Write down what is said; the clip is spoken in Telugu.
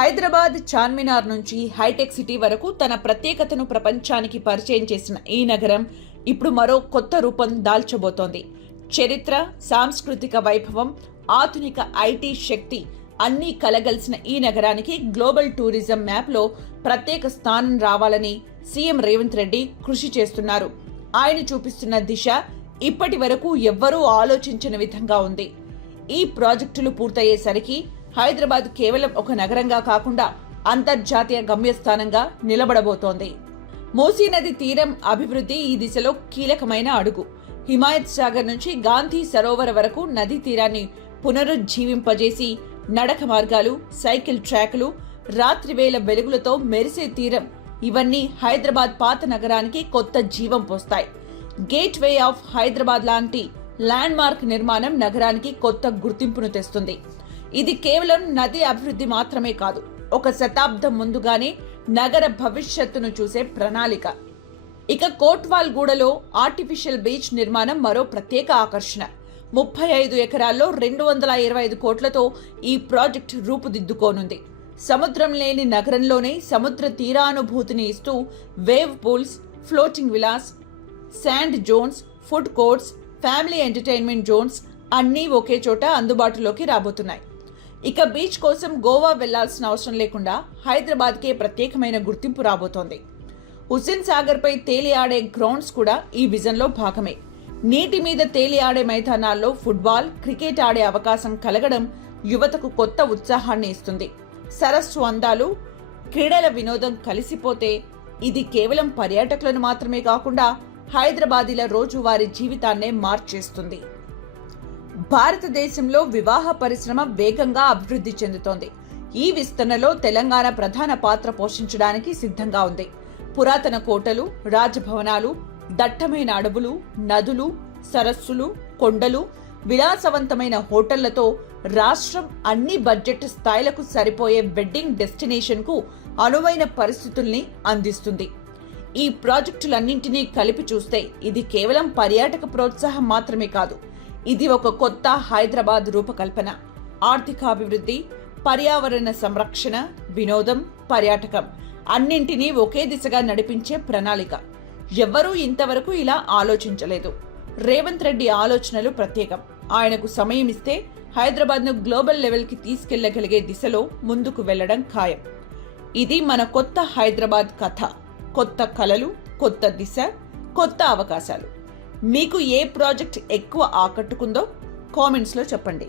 హైదరాబాద్ చార్మినార్ నుంచి హైటెక్ సిటీ వరకు తన ప్రత్యేకతను ప్రపంచానికి పరిచయం చేసిన ఈ నగరం ఇప్పుడు మరో కొత్త రూపం దాల్చబోతోంది. చరిత్ర సాంస్కృతిక వైభవం ఆధునిక ఐటీ శక్తి అన్నీ కలగలిసిన ఈ నగరానికి గ్లోబల్ టూరిజం మ్యాప్లో ప్రత్యేక స్థానం రావాలని సీఎం రేవంత్ రెడ్డి కృషి చేస్తున్నారు. ఆయన చూపిస్తున్న దిశ ఇప్పటి వరకు ఎవ్వరూ ఆలోచించిన విధంగా ఉంది. ఈ ప్రాజెక్టులు పూర్తయ్యేసరికి హైదరాబాద్ కేవలం ఒక నగరంగా కాకుండా అంతర్జాతీయ గమ్యస్థానంగా నిలబడబోతోంది. మూసీ నది తీరం అభివృద్ధి ఈ దిశలో కీలకమైన అడుగు. హిమాయత్ సాగర్ నుంచి గాంధీ సరోవర్ వరకు నదీ తీరాన్ని పునరుజ్జీవింపజేసి నడక మార్గాలు సైకిల్ ట్రాకులు రాత్రివేళ వెలుగులతో మెరిసే తీరం. ఇవన్నీ హైదరాబాద్ పాత నగరానికి కొత్త జీవం పోస్తాయి. గేట్ వే ఆఫ్ హైదరాబాద్ లాంటి ల్యాండ్ మార్క్ నిర్మాణం నగరానికి కొత్త గుర్తింపును తెస్తుంది. ఇది కేవలం నది అభివృద్ధి మాత్రమే కాదు ఒక శతాబ్దం ముందుగానే నగర భవిష్యత్తును చూసే ప్రణాళిక. ఇక కోట్వాల్ గూడలో ఆర్టిఫిషియల్ బీచ్ నిర్మాణం మరో ప్రత్యేక ఆకర్షణ. ముప్పై ఐదు ఎకరాల్లో రెండు వందల ఇరవై ఐదు కోట్లతో ఈ ప్రాజెక్ట్ రూపుదిద్దుకోనుంది. సముద్రం లేని నగరంలోనే సముద్ర తీరానుభూతిని ఇస్తూ wave pools floating villas sand zones food courts family entertainment zones అన్నీ ఒకే చోట అందుబాటులోకి రాబోతున్నాయి. ఇక బీచ్ కోసం గోవా వెళ్ళాల్సిన అవసరం లేకుండా హైదరాబాద్కే ప్రత్యేకమైన గుర్తింపు రాబోతోంది. హుస్సేన్ సాగర్పై తేలి ఆడే గ్రౌండ్స్ కూడా ఈ విజన్లో భాగమే. నీటి మీద తేలి ఆడే మైదానాల్లో ఫుట్బాల్ క్రికెట్ ఆడే అవకాశం కలగడం యువతకు కొత్త ఉత్సాహాన్ని ఇస్తుంది. సరస్సు అందాలు క్రీడల వినోదం కలిసిపోతే ఇది కేవలం పర్యాటకులను మాత్రమే కాకుండా హైదరాబాదీల రోజువారీ జీవితాన్నే మార్చేస్తుంది. భారతదేశంలో వివాహ పరిశ్రమ వేగంగా అభివృద్ధి చెందుతోంది. ఈ విస్తరణలో తెలంగాణ ప్రధాన పాత్ర పోషించడానికి సిద్ధంగా ఉంది. పురాతన కోటలు రాజభవనాలు దట్టమైన అడవులు నదులు సరస్సులు కొండలు విలాసవంతమైన హోటళ్ళతో రాష్ట్రం అన్ని బడ్జెట్ స్థాయిలకు సరిపోయే వెడ్డింగ్ డెస్టినేషన్కు అనువైన పరిస్థితుల్ని అందిస్తుంది. ఈ ప్రాజెక్టులన్నింటినీ కలిపి చూస్తే ఇది కేవలం పర్యాటక ప్రోత్సాహం మాత్రమే కాదు. ఇది ఒక కొత్త హైదరాబాద్ రూపకల్పన. ఆర్థికాభివృద్ధి పర్యావరణ సంరక్షణ వినోదం పర్యాటకం అన్నింటినీ ఒకే దిశగా నడిపించే ప్రణాళిక. ఎవ్వరూ ఇంతవరకు ఇలా ఆలోచించలేదు. రేవంత్ రెడ్డి ఆలోచనలు ప్రత్యేకం. ఆయనకు సమయం ఇస్తే హైదరాబాద్ను గ్లోబల్ లెవెల్కి తీసుకెళ్ళగలిగే దిశలో ముందుకు వెళ్ళడం ఖాయం. ఇది మన కొత్త హైదరాబాద్ కథ. కొత్త కలలు కొత్త దిశ కొత్త అవకాశాలు. మీకు ఏ ప్రాజెక్ట్ ఎక్కువ ఆకట్టుకుందో కామెంట్స్లో చెప్పండి.